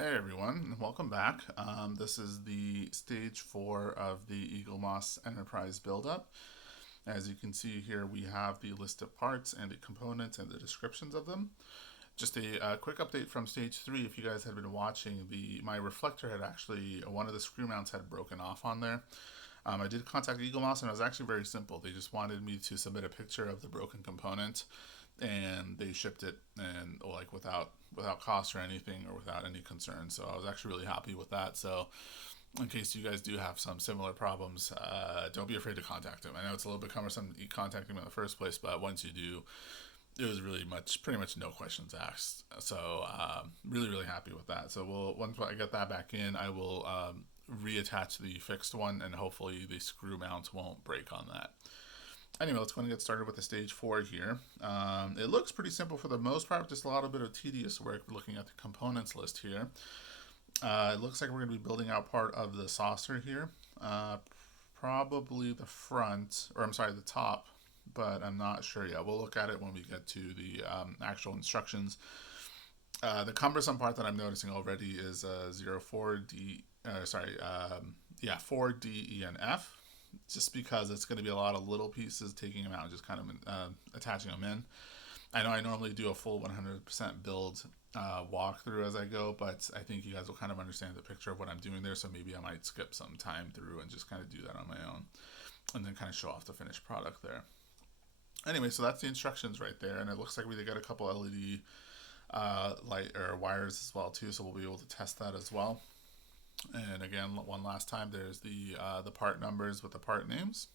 Hey everyone, welcome back. This is the stage 4 of the Eaglemoss Enterprise buildup. As you can see here, we have the list of parts and the components and the descriptions of them. Just a quick update from stage 3. If you guys had been watching, my reflector had actually, one of the screw mounts had broken off on there. I did contact Eaglemoss and it was actually very simple. They just wanted me to submit a picture of the broken component and they shipped it and like without cost or anything or without any concern. So I was actually really happy with that. So in case you guys do have some similar problems, don't be afraid to contact them. I know it's a little bit cumbersome contacting them in the first place, but once you do, it was pretty much no questions asked. So really happy with that. So once I get that back in, I will reattach the fixed one, and hopefully the screw mounts won't break on that. Anyway, let's go and get started with the stage 4 here. It looks pretty simple for the most part, just a little bit of tedious work looking at the components list here. It looks like we're going to be building out part of the saucer here. Probably the front, or I'm sorry, the top, but I'm not sure yet. We'll look at it when we get to the actual instructions. The cumbersome part that I'm noticing already is 04D, 4D, E, and F, just because it's going to be a lot of little pieces, taking them out and just kind of attaching them in. I know I normally do a full 100% build walkthrough as I go, but I think you guys will kind of understand the picture of what I'm doing there, so maybe I might skip some time through and just kind of do that on my own, and then kind of show off the finished product there. Anyway, so that's the instructions right there, and it looks like we got a couple LED light or wires as well too, so we'll be able to test that as well. And again, one last time, there's the part numbers with the part names.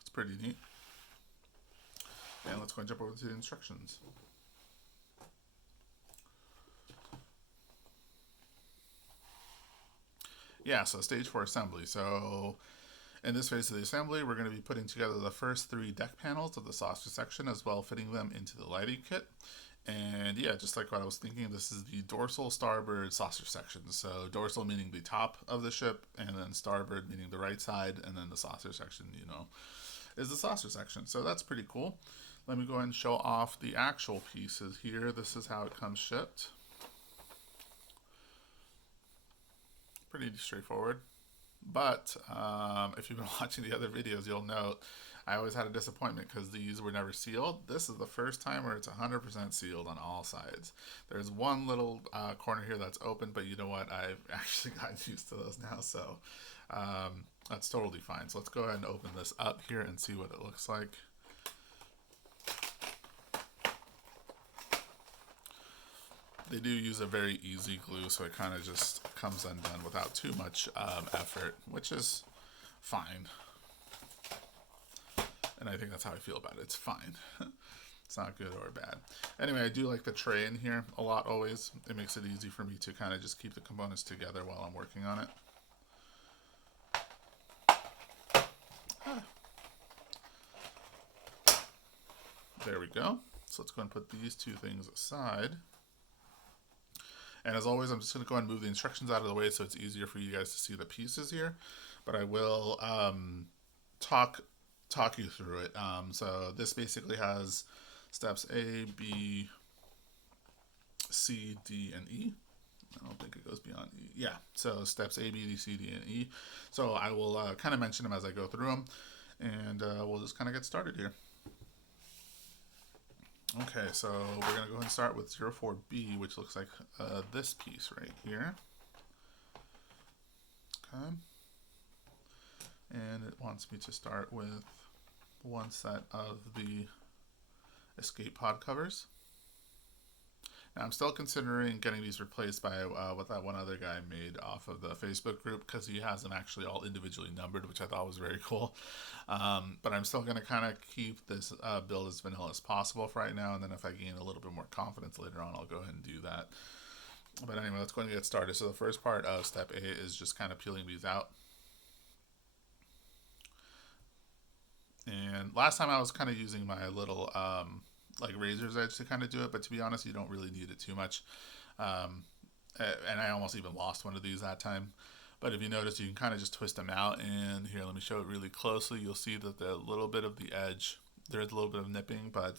It's pretty neat. And let's go and jump over to the instructions. Yeah, so stage 4 assembly. So in this phase of the assembly, we're going to be putting together the first 3 deck panels of the saucer section, as well fitting them into the lighting kit. And yeah, just like what I was thinking, this is the dorsal, starboard, saucer section. So dorsal meaning the top of the ship, and then starboard meaning the right side, and then the saucer section, is the saucer section. So that's pretty cool. Let me go ahead and show off the actual pieces here. This is how it comes shipped. Pretty straightforward. But if you've been watching the other videos, you'll note I always had a disappointment because these were never sealed. This is the first time where it's 100% sealed on all sides. There's one little corner here that's open, but you know what? I've actually gotten used to those now, so that's totally fine. So let's go ahead and open this up here and see what it looks like. They do use a very easy glue, so it kind of just comes undone without too much effort, which is fine. And I think that's how I feel about it. It's fine. It's not good or bad. Anyway, I do like the tray in here a lot always. It makes it easy for me to kind of just keep the components together while I'm working on it. There we go. So let's go and put these 2 things aside. And as always, I'm just going to go ahead and move the instructions out of the way so it's easier for you guys to see the pieces here. But I will talk you through it. So this basically has steps A, B, C, D, and E. I don't think it goes beyond E. Yeah, so steps A, B, C, D, and E. So I will kind of mention them as I go through them, and we'll just kind of get started here. Okay, so we're going to go ahead and start with 04B, which looks like this piece right here. Okay. And it wants me to start with 1 set of the escape pod covers. Now I'm still considering getting these replaced by what that one other guy made off of the Facebook group, because he has them actually all individually numbered, which I thought was very cool. But I'm still going to kind of keep this build as vanilla as possible for right now, and then if I gain a little bit more confidence later on, I'll go ahead and do that. But anyway, let's go ahead and get started. So the first part of step A is just kind of peeling these out. And last time I was kind of using my little like razor's edge to kind of do it, but to be honest, you don't really need it too much. And I almost even lost one of these that time. But if you notice, you can kind of just twist them out. And here, let me show it really closely. You'll see that the little bit of the edge, there is a little bit of nipping, but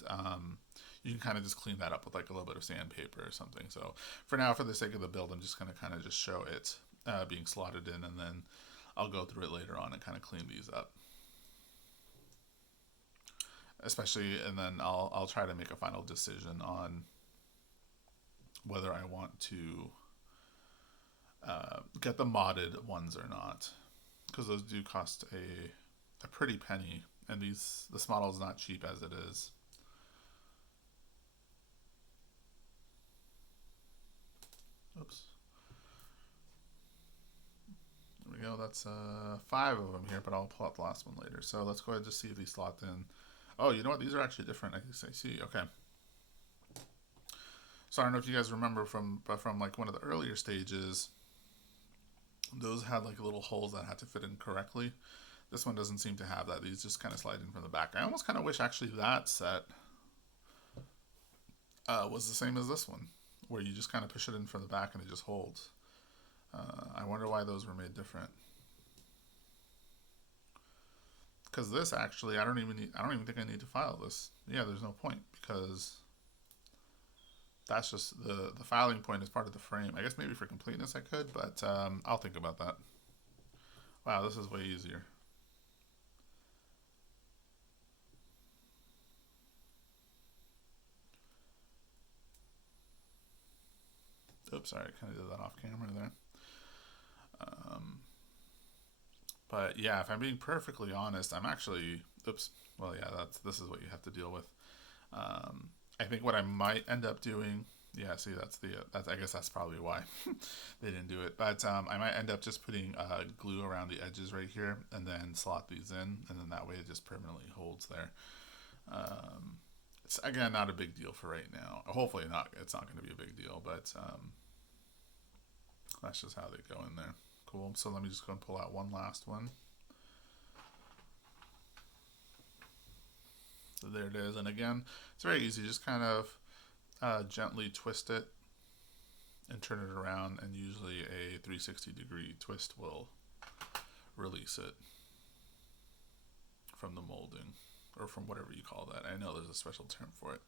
you can kind of just clean that up with like a little bit of sandpaper or something. So for now, for the sake of the build, I'm just going to kind of just show it being slotted in, and then I'll go through it later on and kind of clean these up. Especially, and then I'll try to make a final decision on whether I want to get the modded ones or not, because those do cost a pretty penny, and this model is not cheap as it is. Oops. There we go. That's 5 of them here, but I'll pull out the last one later. So let's go ahead and just see if these slot in. Oh, you know what? These are actually different. I see. Okay. So I don't know if you guys remember from like one of the earlier stages, those had like little holes that had to fit in correctly. This one doesn't seem to have that. These just kind of slide in from the back. I almost kind of wish actually that set was the same as this one, where you just kind of push it in from the back and it just holds. I wonder why those were made different. Because this actually, I don't even think I need to file this. Yeah, there's no point, because that's just the filing point is part of the frame. I guess maybe for completeness I could, but I'll think about that. Wow, this is way easier. Oops, sorry, I kind of did that off camera there. But yeah, if I'm being perfectly honest, I'm actually, oops, well, yeah, this is what you have to deal with. I think what I might end up doing, yeah, see, I guess that's probably why they didn't do it. But I might end up just putting glue around the edges right here, and then slot these in, and then that way it just permanently holds there. It's, again, not a big deal for right now. Hopefully not. It's not going to be a big deal, but that's just how they go in there. Cool. So let me just go and pull out one last one. So there it is. And again, it's very easy. Just kind of gently twist it and turn it around, and usually a 360-degree twist will release it from the molding, or from whatever you call that. I know there's a special term for it.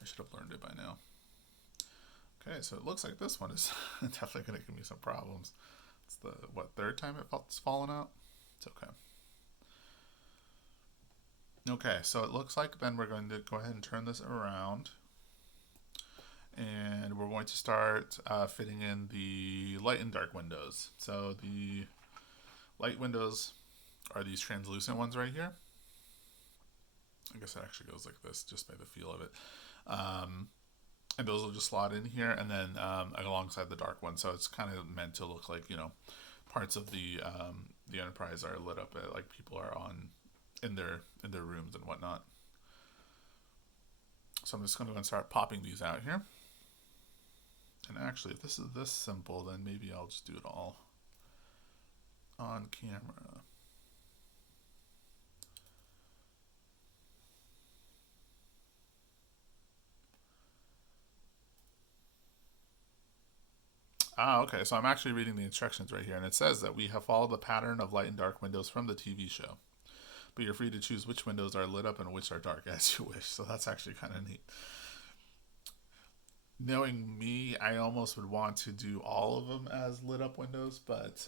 I should have learned it by now. Okay, so it looks like this one is definitely going to give me some problems. It's the, what, 3rd time it's fallen out? It's okay. Okay, so it looks like then we're going to go ahead and turn this around. And we're going to start fitting in the light and dark windows. So the light windows are these translucent ones right here. I guess it actually goes like this, just by the feel of it. And those will just slot in here, and then alongside the dark one. So it's kind of meant to look like, you know, parts of the Enterprise are lit up, like people are in their rooms and whatnot. So I'm just going to go and start popping these out here. And actually, if this is this simple, then maybe I'll just do it all on camera. Okay, so I'm actually reading the instructions right here, and it says that we have followed the pattern of light and dark windows from the TV show. But you're free to choose which windows are lit up and which are dark as you wish, so that's actually kind of neat. Knowing me, I almost would want to do all of them as lit up windows, but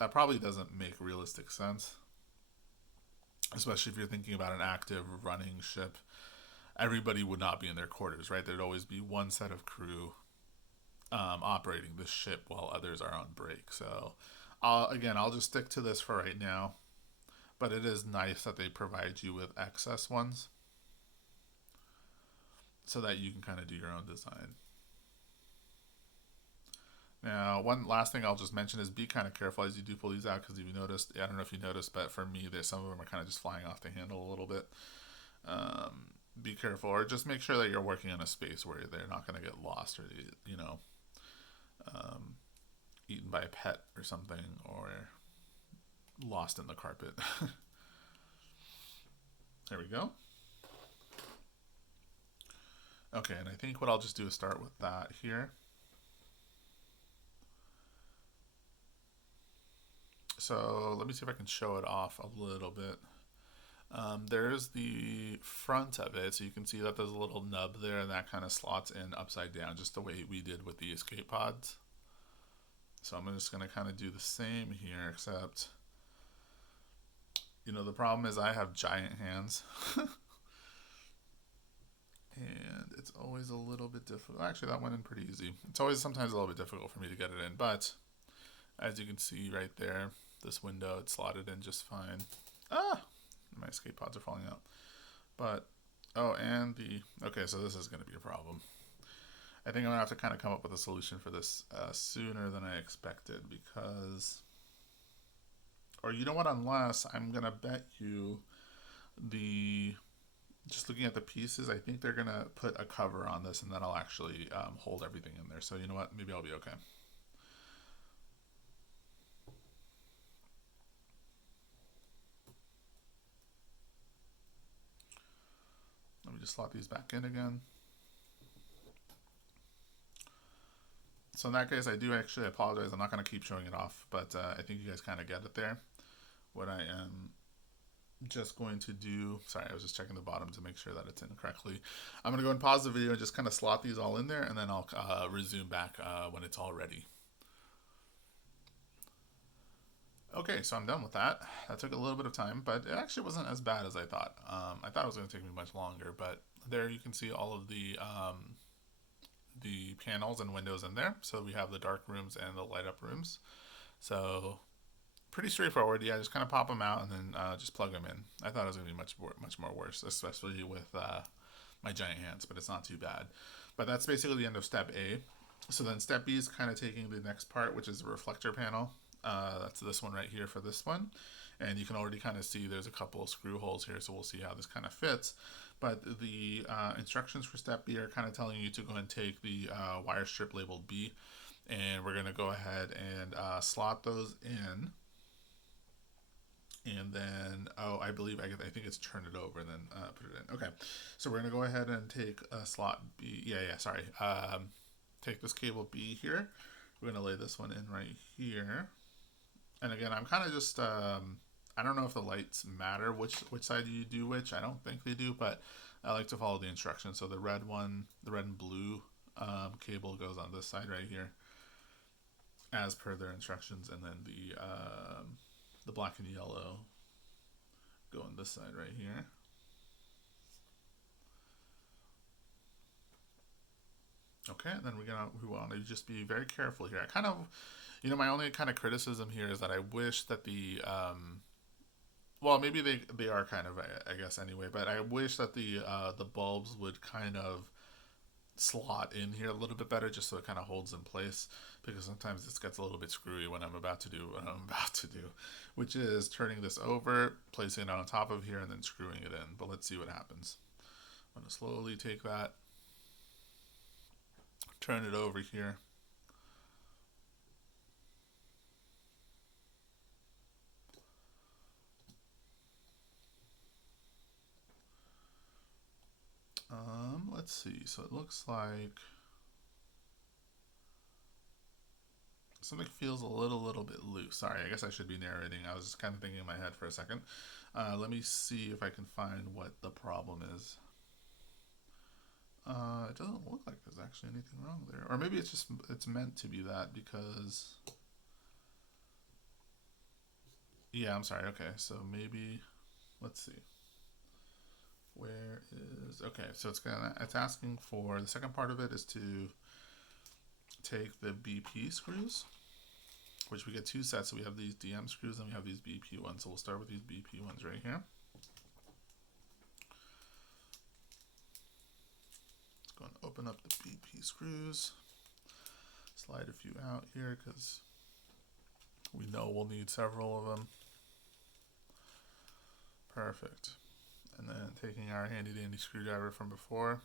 that probably doesn't make realistic sense. Especially if you're thinking about an active running ship. Everybody would not be in their quarters, right? There'd always be one set of crew operating the ship while others are on break. So again, I'll just stick to this for right now, but it is nice that they provide you with excess ones so that you can kind of do your own design. Now, one last thing I'll just mention is be kind of careful as you do pull these out, because if you noticed, I don't know if you noticed, but for me, some of them are kind of just flying off the handle a little bit. Be careful, or just make sure that you're working in a space where they're not going to get lost, or, you know, eaten by a pet or something, or lost in the carpet. There we go. Okay, and I think what I'll just do is start with that here. So let me see if I can show it off a little bit. There's the front of it, so you can see that there's a little nub there, and that kind of slots in upside down, just the way we did with the escape pods. So I'm just going to kind of do the same here, except, you know, the problem is I have giant hands. And it's always a little bit difficult. Actually, that went in pretty easy. It's always sometimes a little bit difficult for me to get it in, but as you can see right there, this window, it's slotted in just fine. Ah! My escape pods are falling out. But, oh, and okay, so this is going to be a problem. I think I'm going to have to kind of come up with a solution for this sooner than I expected, because, or you know what, unless I'm going to bet you just looking at the pieces, I think they're going to put a cover on this, and that'll actually hold everything in there. So you know what, maybe I'll be okay. Let me just slot these back in again. So in that case, I do actually apologize. I'm not going to keep showing it off, but I think you guys kind of get it there. What I am just going to do, sorry, I was just checking the bottom to make sure that it's in correctly. I'm going to go and pause the video and just kind of slot these all in there, and then I'll resume back when it's all ready. Okay, so I'm done with that. That took a little bit of time, but it actually wasn't as bad as I thought. I thought it was going to take me much longer, but there you can see all of the panels and windows in there. So we have the dark rooms and the light up rooms. So pretty straightforward. Yeah, just kind of pop them out and then just plug them in. I thought it was going to be much more worse, especially with my giant hands, but it's not too bad. But that's basically the end of step A. So then step B is kind of taking the next part, which is the reflector panel. That's this one right here for this one. And you can already kind of see there's a couple of screw holes here, so we'll see how this kind of fits. But the instructions for step B are kind of telling you to go and take the wire strip labeled B, and we're going to go ahead and slot those in. And then, oh, I think it's turn it over and then put it in. Okay, so we're going to go ahead and take slot B. Sorry. Take this cable B here. We're going to lay this one in right here. And again, I'm kind of just, I don't know if the lights matter which side you do which. I don't think they do, but I like to follow the instructions. So the red and blue cable goes on this side right here, as per their instructions, and then the black and yellow go on this side right here. Okay, and then we want to just be very careful here. I kind of, you know, my only kind of criticism here is that I wish that the well, maybe they are kind of, I guess, anyway, but I wish that the bulbs would kind of slot in here a little bit better, just so it kind of holds in place, because sometimes this gets a little bit screwy when I'm about to do what I'm about to do, which is turning this over, placing it on top of here, and then screwing it in. But let's see what happens. I'm going to slowly take that, turn it over here. Let's see. So it looks like something feels a little bit loose. Sorry, I guess I should be narrating. I was just kind of thinking in my head for a second. Let me see if I can find what the problem is. It doesn't look like there's actually anything wrong there. Or maybe it's meant to be that, because, yeah, I'm sorry. Okay, so maybe, let's see. Where is, okay, so it's asking for, the second part of it is to take the BP screws, which we get two sets. So we have these DM screws and we have these BP ones. So we'll start with these BP ones right here. Let's go and open up the BP screws. Slide a few out here because we know we'll need several of them. Perfect. And then taking our handy dandy screwdriver from before.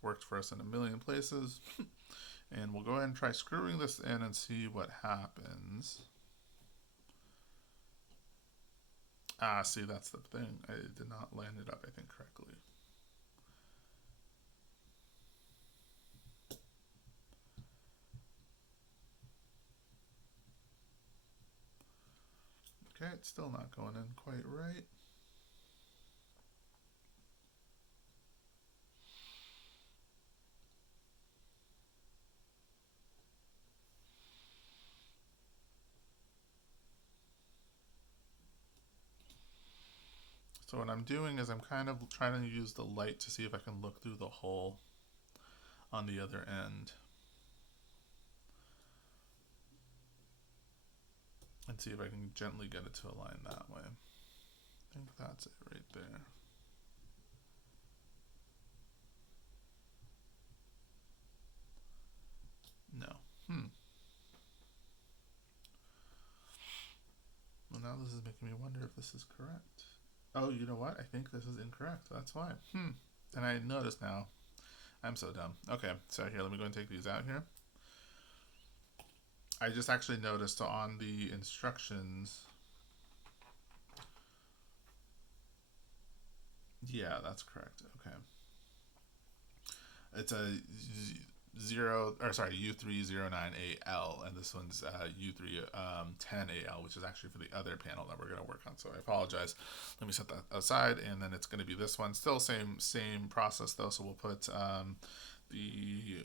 Worked for us in a million places. And we'll go ahead and try screwing this in and see what happens. See, that's the thing. I did not land it up, I think, correctly. Okay, it's still not going in quite right. So what I'm doing is I'm kind of trying to use the light to see if I can look through the hole on the other end and see if I can gently get it to align that way. I think that's it right there. No. Well, now this is making me wonder if this is correct. Oh, you know what? I think this is incorrect. That's why. And I noticed now. I'm so dumb. Okay, so here, let me go and take these out here. I just actually noticed on the instructions. Yeah, that's correct. Okay. It's a U309AL, and this one's U310AL, which is actually for the other panel that we're going to work on. So I apologize. Let me set that aside, and then it's going to be this one. Still same process though. So we'll put the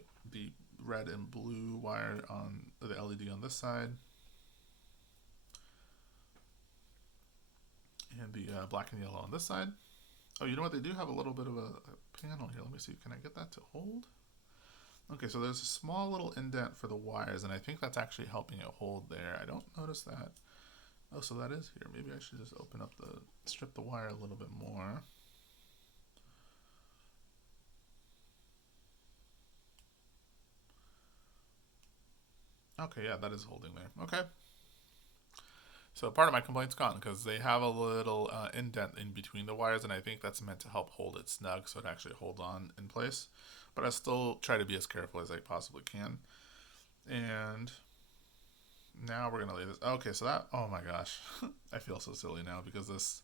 red and blue wire on the LED on this side, and the black and yellow on this side. Oh, you know what? They do have a little bit of a panel here. Let me see. Can I get that to hold? Okay, so there's a small little indent for the wires, and I think that's actually helping it hold there. I don't notice that. Oh, so that is here. Maybe I should just strip the wire a little bit more. Okay, yeah, that is holding there. Okay. So part of my complaint's gone because they have a little indent in between the wires, and I think that's meant to help hold it snug so it actually holds on in place. But I still try to be as careful as I possibly can. And now we're going to lay this. Okay, so that, oh my gosh. I feel so silly now because this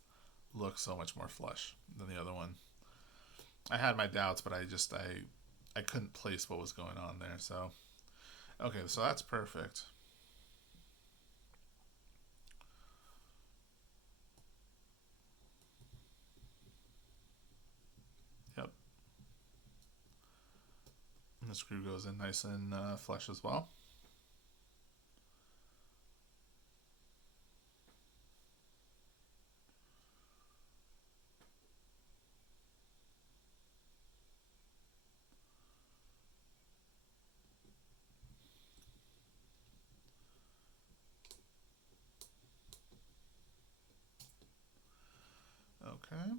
looks so much more flush than the other one. I had my doubts, but I couldn't place what was going on there. So, okay, so that's perfect. Yep. And the screw goes in nice and flush as well. Okay.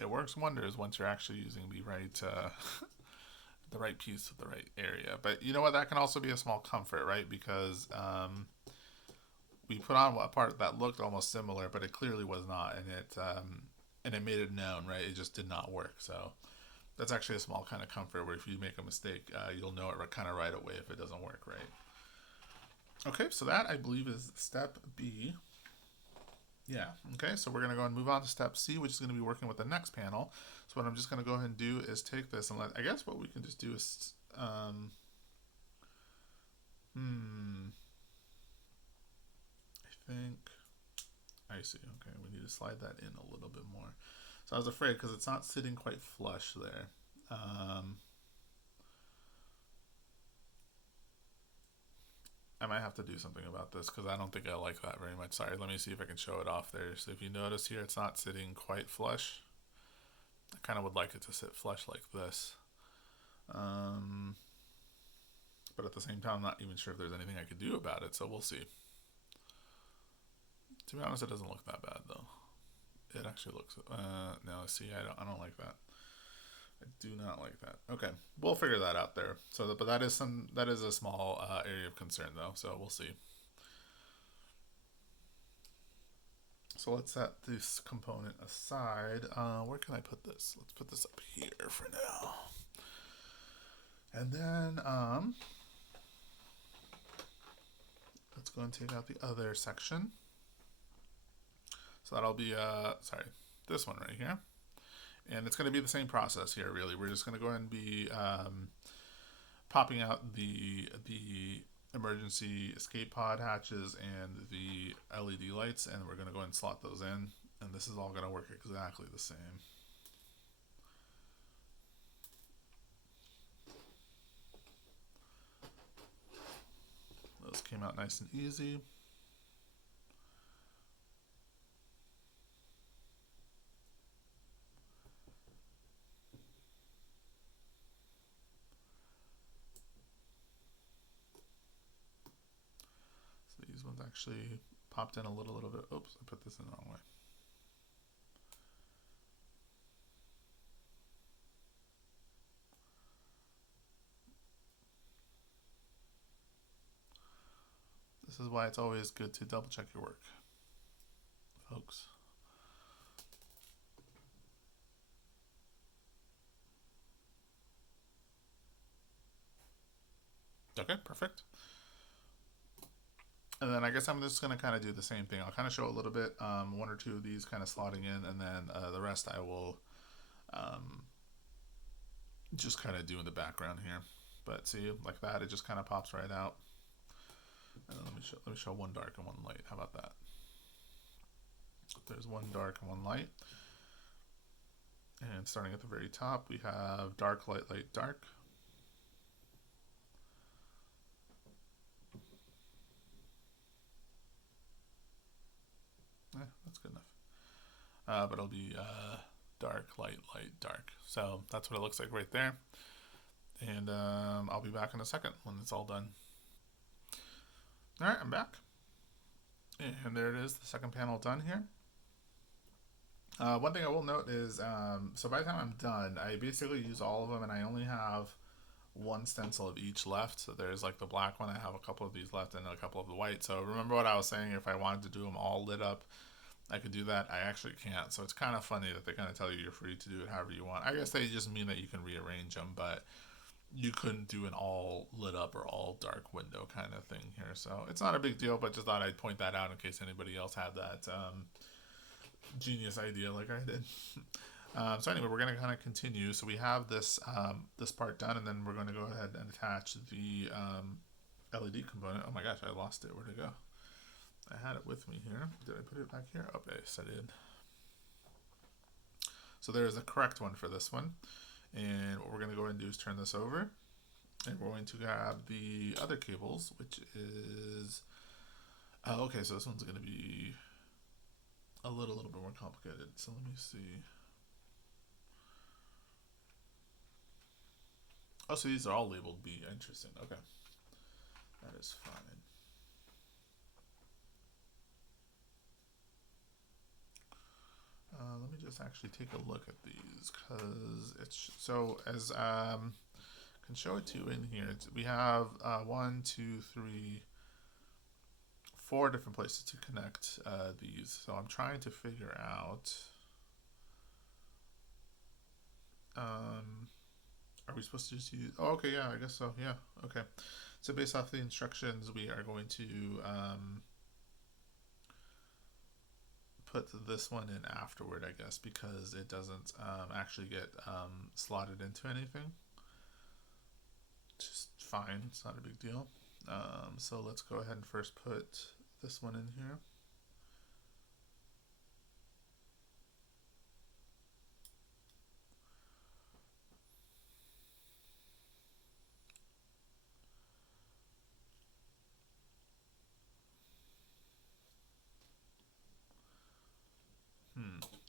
It works wonders once you're actually using the right the right piece of the right area. But you know what? That can also be a small comfort, right? Because we put on a part that looked almost similar, but it clearly was not, and it made it known, right? It just did not work. So that's actually a small kind of comfort where if you make a mistake, you'll know it kind of right away if it doesn't work right. Okay, so that I believe is step B. Yeah, okay, so we're going to go and move on to step C, which is going to be working with the next panel. So what I'm just going to go ahead and do is take this and I guess what we can just do is, I think, I see, okay, we need to slide that in a little bit more. So I was afraid because it's not sitting quite flush there. I might have to do something about this because I don't think I like that very much. Sorry, let me see if I can show it off there. So if you notice here, it's not sitting quite flush. I kind of would like it to sit flush like this. But at the same time, I'm not even sure if there's anything I could do about it, so we'll see. To be honest, it doesn't look that bad though. It actually looks, no, see, I don't like that. I do not like that. Okay, we'll figure that out there. So, but that is a small area of concern though. So we'll see. So let's set this component aside. Where can I put this? Let's put this up here for now. And then let's go and take out the other section. So that'll be, sorry, this one right here. And it's going to be the same process here, really. We're just going to go ahead and be popping out the emergency escape pod hatches and the LED lights, and we're going to go ahead and slot those in. And this is all going to work exactly the same. Those came out nice and easy. So these ones actually popped in a little bit. Oops, I put this in the wrong way. This is why it's always good to double check your work, folks. Okay, perfect. And then I guess I'm just going to kind of do the same thing. I'll kind of show a little bit, one or two of these kind of slotting in, and then the rest I will just kind of do in the background here. But see, like that, it just kind of pops right out. And then let me show one dark and one light. How about that? There's one dark and one light. And starting at the very top, we have dark, light, light, dark. That's good enough. But it'll be dark, light, light, dark. So that's what it looks like right there. And I'll be back in a second when it's all done. All right, I'm back. And there it is, the second panel done here. One thing I will note is, so by the time I'm done, I basically use all of them, and I only have one stencil of each left. So there's like the black one, I have a couple of these left, and a couple of the white. So remember what I was saying, if I wanted to do them all lit up, I could do that. I actually can't. So it's kind of funny that they kind of tell you you're free to do it however you want. I guess they just mean that you can rearrange them, but you couldn't do an all lit up or all dark window kind of thing here. So it's not a big deal, but just thought I'd point that out in case anybody else had that genius idea like I did. So anyway, we're going to kind of continue. So we have this this part done, and then we're going to go ahead and attach the LED component. Oh my gosh, I lost it. Where'd it go? I had it with me here. Did I put it back here? Oh, yes, I did. So there's a correct one for this one. And what we're going to go ahead and do is turn this over. And we're going to grab the other cables, which is... okay, so this one's going to be a little bit more complicated. So let me see. Oh, so these are all labeled B. Interesting. Okay. That is fine. Let me just actually take a look at these, because it's so as can show it to you in here. We have 1, 2, 3, 4 different places to connect these. So I'm trying to figure out. Are we supposed to just use? Oh, okay, yeah, I guess so. Yeah, okay. So based off the instructions, we are going to put this one in afterward, I guess, because it doesn't actually get slotted into anything. Just fine, it's not a big deal. So let's go ahead and first put this one in here.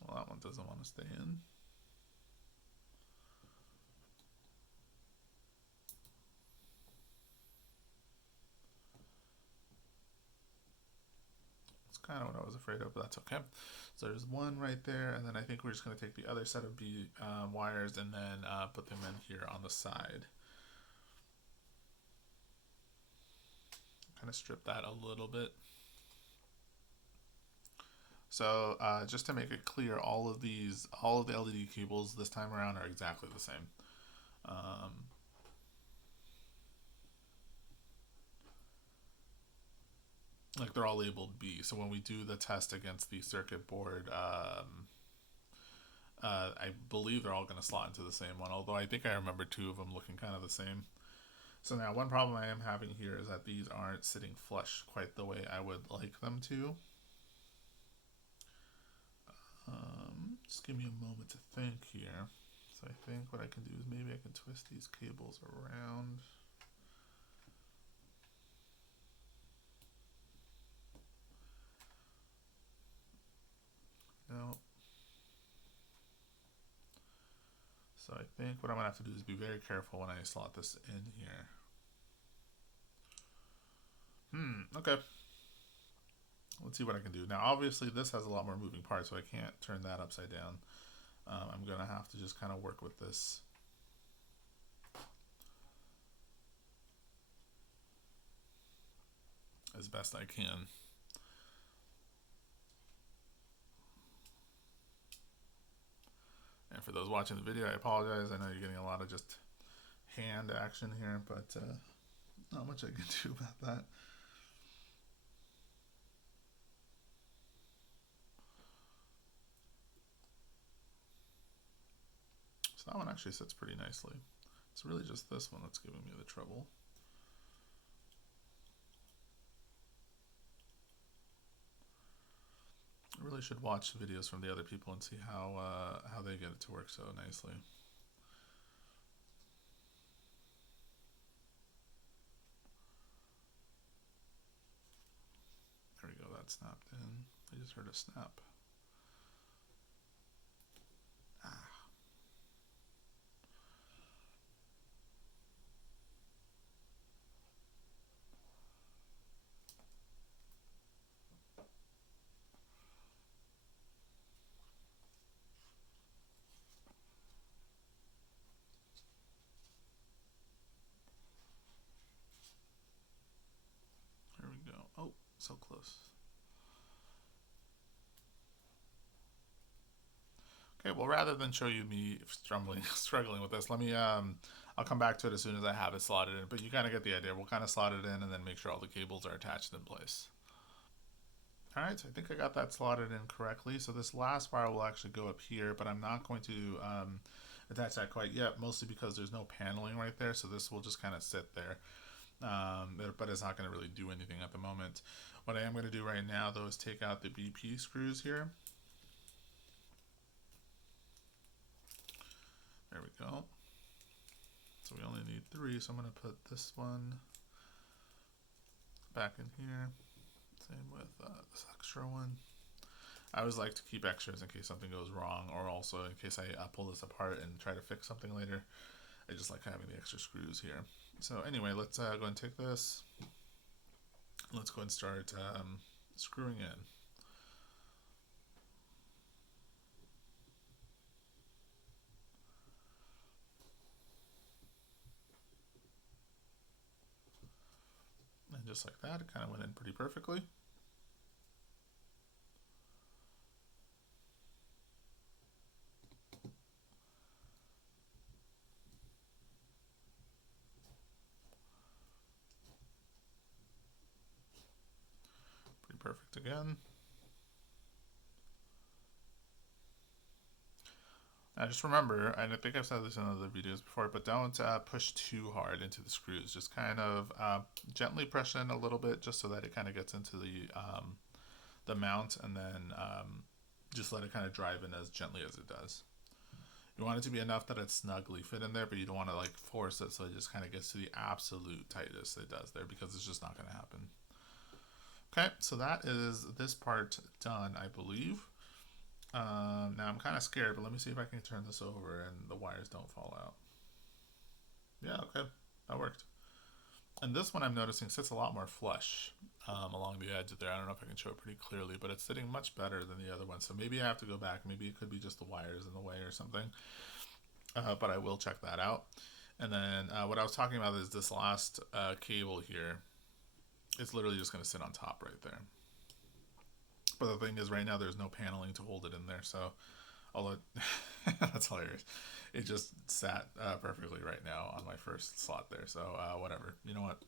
Well, that one doesn't want to stay in. It's kind of what I was afraid of, but that's okay. So there's one right there, and then I think we're just going to take the other set of B wires and then put them in here on the side. Kind of strip that a little bit. So just to make it clear, all of the LED cables this time around are exactly the same. Like they're all labeled B. So when we do the test against the circuit board I believe they're all going to slot into the same one, although I think I remember two of them looking kind of the same. So now one problem I am having here is that these aren't sitting flush quite the way I would like them to. Just give me a moment to think here. So I think what I can do is maybe I can twist these cables around. No. So I think what I'm going to have to do is be very careful when I slot this in here. Okay. Let's see what I can do. Now, obviously, this has a lot more moving parts, so I can't turn that upside down. I'm going to have to just kind of work with this. As best I can. And for those watching the video, I apologize. I know you're getting a lot of just hand action here, but not much I can do about that. So that one actually sits pretty nicely. It's really just this one that's giving me the trouble. I really should watch videos from the other people and see how they get it to work so nicely. There we go, that snapped in. I just heard a snap. There we go. Oh, so close. Okay, well, rather than show you me struggling with this, let me I'll come back to it as soon as I have it slotted in. But you kind of get the idea. We'll kind of slot it in and then make sure all the cables are attached in place. All right, so I think I got that slotted in correctly. So this last wire will actually go up here, but I'm not going to attach that quite yet, mostly because there's no paneling right there. So this will just kind of sit there, but it's not going to really do anything at the moment. What I am going to do right now, though, is take out the BP screws here. There we go. So we only need 3, so I'm going to put this one back in here. Same with this extra one. I always like to keep extras in case something goes wrong, or also in case I pull this apart and try to fix something later. I just like having the extra screws here. So anyway, let's go and take this. Let's go and start screwing in. And just like that, it kind of went in pretty perfectly. Pretty perfect again. Now just remember, and I think I've said this in other videos before, but don't push too hard into the screws. Just kind of gently press in a little bit, just so that it kind of gets into the mount, and then just let it kind of drive in as gently as it does. You want it to be enough that it snugly fit in there, but you don't want to like force it so it just kind of gets to the absolute tightest it does there, because it's just not going to happen. Okay, so that is this part done, I believe. Now I'm kind of scared, but let me see if I can turn this over and the wires don't fall out. Yeah, okay, that worked. And this one I'm noticing sits a lot more flush along the edge there. I don't know if I can show it pretty clearly, but it's sitting much better than the other one. So maybe I have to go back. Maybe it could be just the wires in the way or something. But I will check that out. And then what I was talking about is this last cable here. It's literally just going to sit on top right there. But the thing is, right now there's no paneling to hold it in there, so although that's hilarious, it just sat perfectly right now on my first slot there. So whatever, you know what?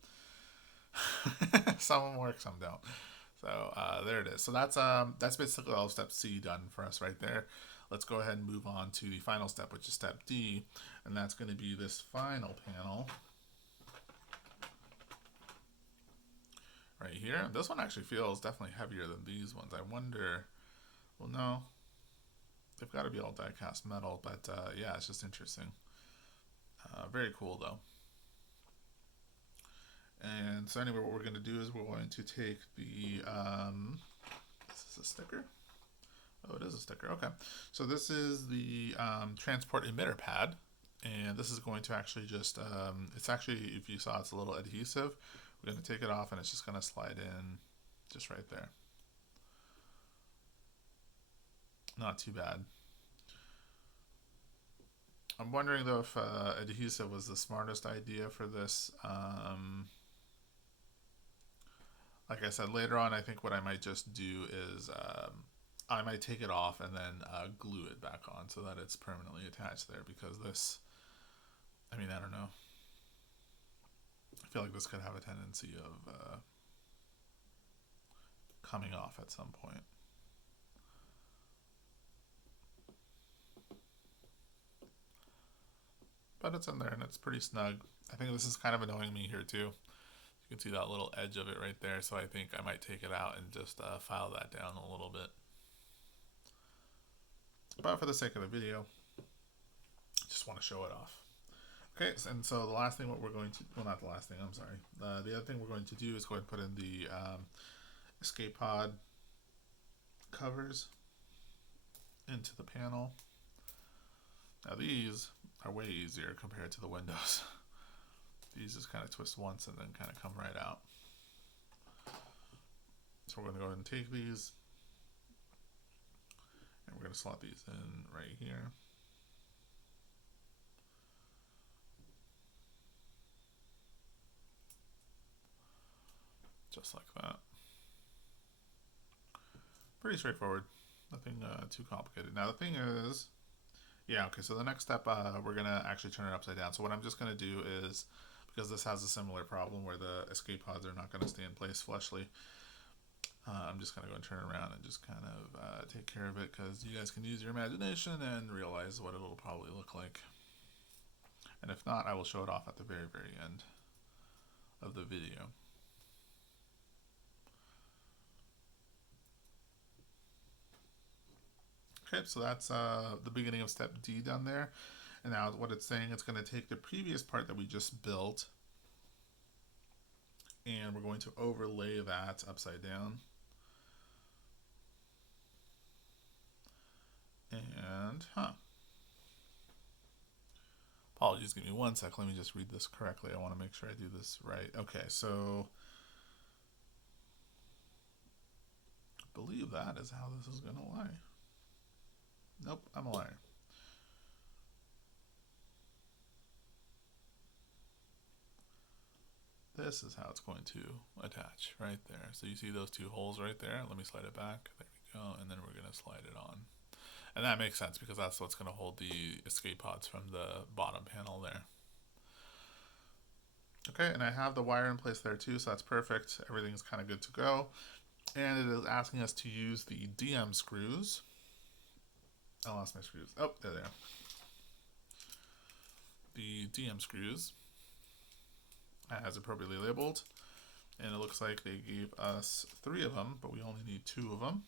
Some work, some don't. So there it is. So that's basically all step C done for us right there. let's go ahead and move on to the final step, which is step D, and that's going to be this final panel right here. This one actually feels definitely heavier than these ones. I wonder, well, no, they've got to be all die-cast metal, but yeah, it's just interesting. Very cool though. And so anyway, what we're going to do is we're going to take the, this is a sticker? Oh, it is a sticker. Okay. So this is the transport emitter pad. And this is going to actually just, it's actually, if you saw, it's a little adhesive. We're going to take it off and it's just going to slide in just right there. Not too bad. I'm wondering though if adhesive was the smartest idea for this. Like I said, later on, I think what I might just do is I might take it off and then glue it back on so that it's permanently attached there, because this, I mean, I don't know. I feel like this could have a tendency of coming off at some point. But it's in there and it's pretty snug. I think this is kind of annoying me here too. You can see that little edge of it right there, so I think I might take it out and just file that down a little bit. But for the sake of the video, just want to show it off. Okay, and so the last thing what we're going to, well, not the last thing, I'm sorry. The other thing we're going to do is go ahead and put in the escape pod covers into the panel. Now these are way easier compared to the windows. These just kind of twist once and then kind of come right out. So we're going to go ahead and take these and we're going to slot these in right here. Just like that. Pretty straightforward. Nothing too complicated. Now the thing is, yeah, okay, so the next step, we're going to actually turn it upside down. So what I'm just going to do is, because this has a similar problem where the escape pods are not going to stay in place fleshly, I'm just going to go and turn it around and just kind of take care of it, because you guys can use your imagination and realize what it'll probably look like. And if not, I will show it off at the very, very end of the video. Okay, so that's the beginning of step D done there. And now what it's saying, it's going to take the previous part that we just built and we're going to overlay that upside down. And, apologies, give me one sec. Let me just read this correctly. I want to make sure I do this right. Okay, so I believe that is how this is going to lie. Nope, I'm a liar. This is how it's going to attach right there. So you see those two holes right there. Let me slide it back. There we go. And then we're going to slide it on. And that makes sense because that's what's going to hold the escape pods from the bottom panel there. Okay, and I have the wire in place there too, so that's perfect. Everything's kind of good to go. And it is asking us to use the DM screws. I lost my screws. Oh, there they are. The DM screws, as appropriately labeled. And it looks like they gave us 3 of them, but we only need 2 of them.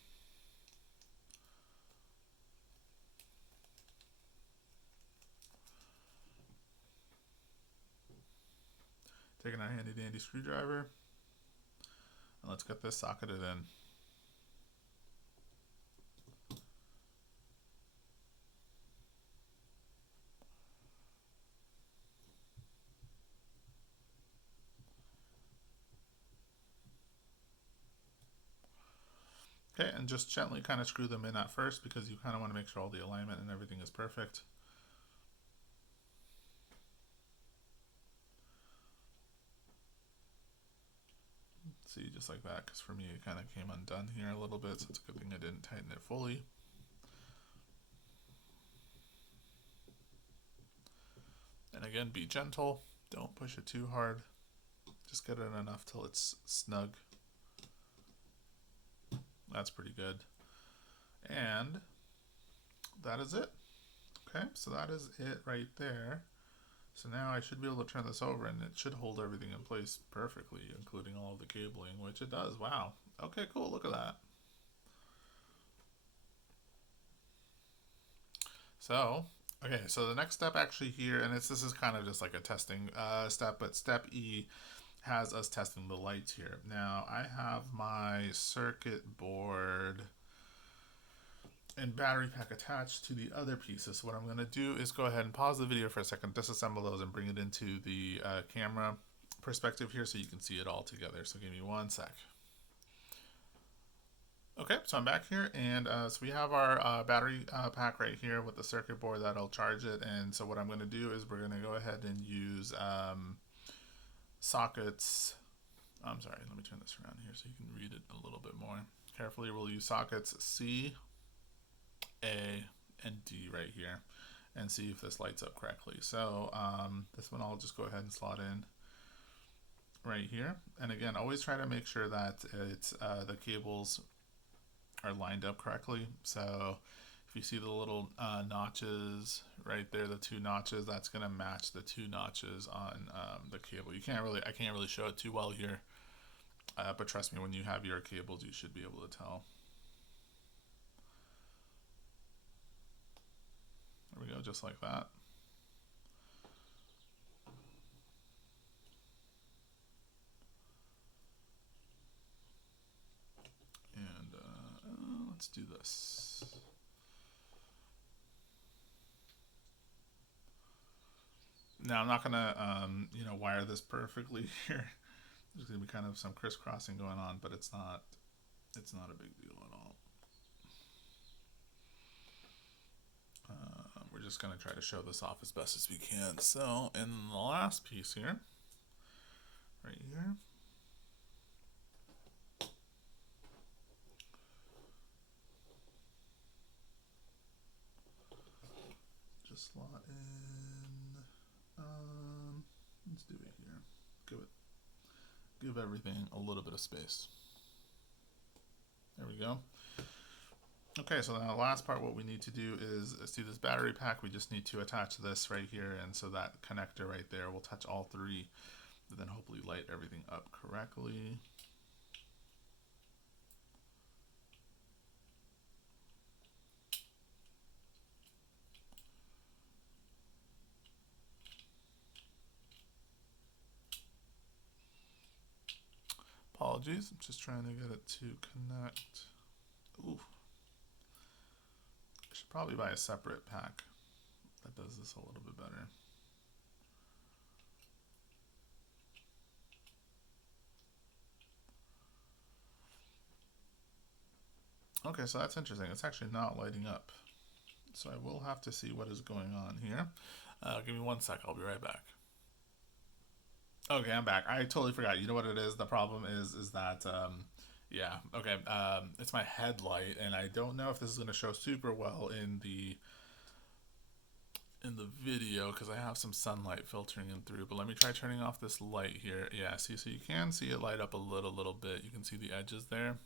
Taking our handy dandy screwdriver, and let's get this socketed in. Okay, and just gently kind of screw them in at first because you kind of want to make sure all the alignment and everything is perfect. See, just like that, because for me it kind of came undone here a little bit, so it's a good thing I didn't tighten it fully. And again, be gentle, don't push it too hard, just get it enough till it's snug. That's pretty good. And that is it. Okay, so that is it right there. So now I should be able to turn this over and it should hold everything in place perfectly, including all of the cabling, which it does. Wow. Okay, cool. Look at that. So, okay, so the next step actually here, and this is kind of just like a testing step, but step E has us testing the lights here. Now, I have my circuit board and battery pack attached to the other pieces. So what I'm going to do is go ahead and pause the video for a second, disassemble those, and bring it into the camera perspective here so you can see it all together. So give me one sec. Okay, so I'm back here, and so we have our battery pack right here with the circuit board that'll charge it. And so what I'm going to do is we're going to go ahead and use sockets. I'm sorry, let me turn this around here so you can read it a little bit more carefully. We'll use sockets C, A, and D right here, and see if this lights up correctly. So this one I'll just go ahead and slot in right here. And again, always try to make sure that it's the cables are lined up correctly. So if you see the little notches right there, the two notches, that's going to match the two notches on the cable. I can't really show it too well here, but trust me, when you have your cables, you should be able to tell. There we go, just like that. And let's do this. Now I'm not gonna wire this perfectly here. There's gonna be kind of some crisscrossing going on, but it's not a big deal at all. We're just gonna try to show this off as best as we can. So in the last piece here, right here, just slot in. Let's do it here. Give everything a little bit of space. There we go. Okay, so now the last part, what we need to do is see this battery pack. We just need to attach this right here, and so that connector right there will touch all three, and then hopefully light everything up correctly. Apologies, I'm just trying to get it to connect. Ooh. I should probably buy a separate pack that does this a little bit better. Okay, so that's interesting. It's actually not lighting up. So I will have to see what is going on here. Give me one sec, I'll be right back. Okay, I'm back. I totally forgot. You know what it is? The problem is that, yeah, okay, it's my headlight, and I don't know if this is going to show super well in the video because I have some sunlight filtering in through, but let me try turning off this light here. Yeah, see, so you can see it light up a little bit. You can see the edges there,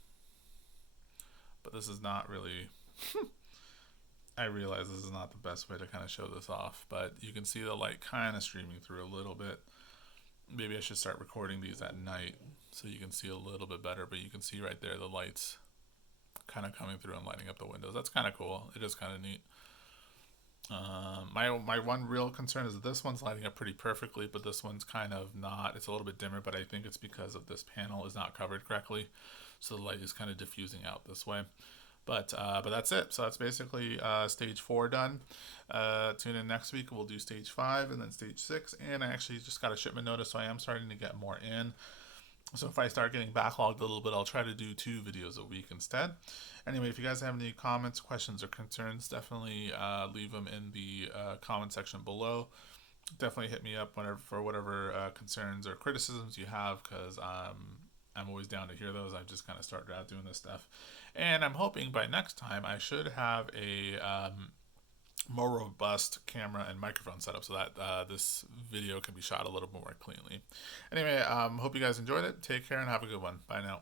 but this is not really I realize this is not the best way to kind of show this off, but you can see the light kind of streaming through a little bit. Maybe I should start recording these at night so you can see a little bit better, but you can see right there the lights kind of coming through and lighting up the windows. That's kind of cool. It is kind of neat. My one real concern is that this one's lighting up pretty perfectly, but this one's kind of not. It's a little bit dimmer, but I think it's because of this panel is not covered correctly, so the light is kind of diffusing out this way. But that's it. So that's basically stage 4 done. Tune in next week. We'll do stage 5 and then stage 6. And I actually just got a shipment notice, so I am starting to get more in. So if I start getting backlogged a little bit, I'll try to do 2 videos a week instead. Anyway, if you guys have any comments, questions, or concerns, definitely leave them in the comment section below. Definitely hit me up for whatever concerns or criticisms you have, because I'm always down to hear those. I've just kind of started out doing this stuff. And I'm hoping by next time I should have a more robust camera and microphone setup so that this video can be shot a little more cleanly. Anyway, hope you guys enjoyed it. Take care and have a good one. Bye now.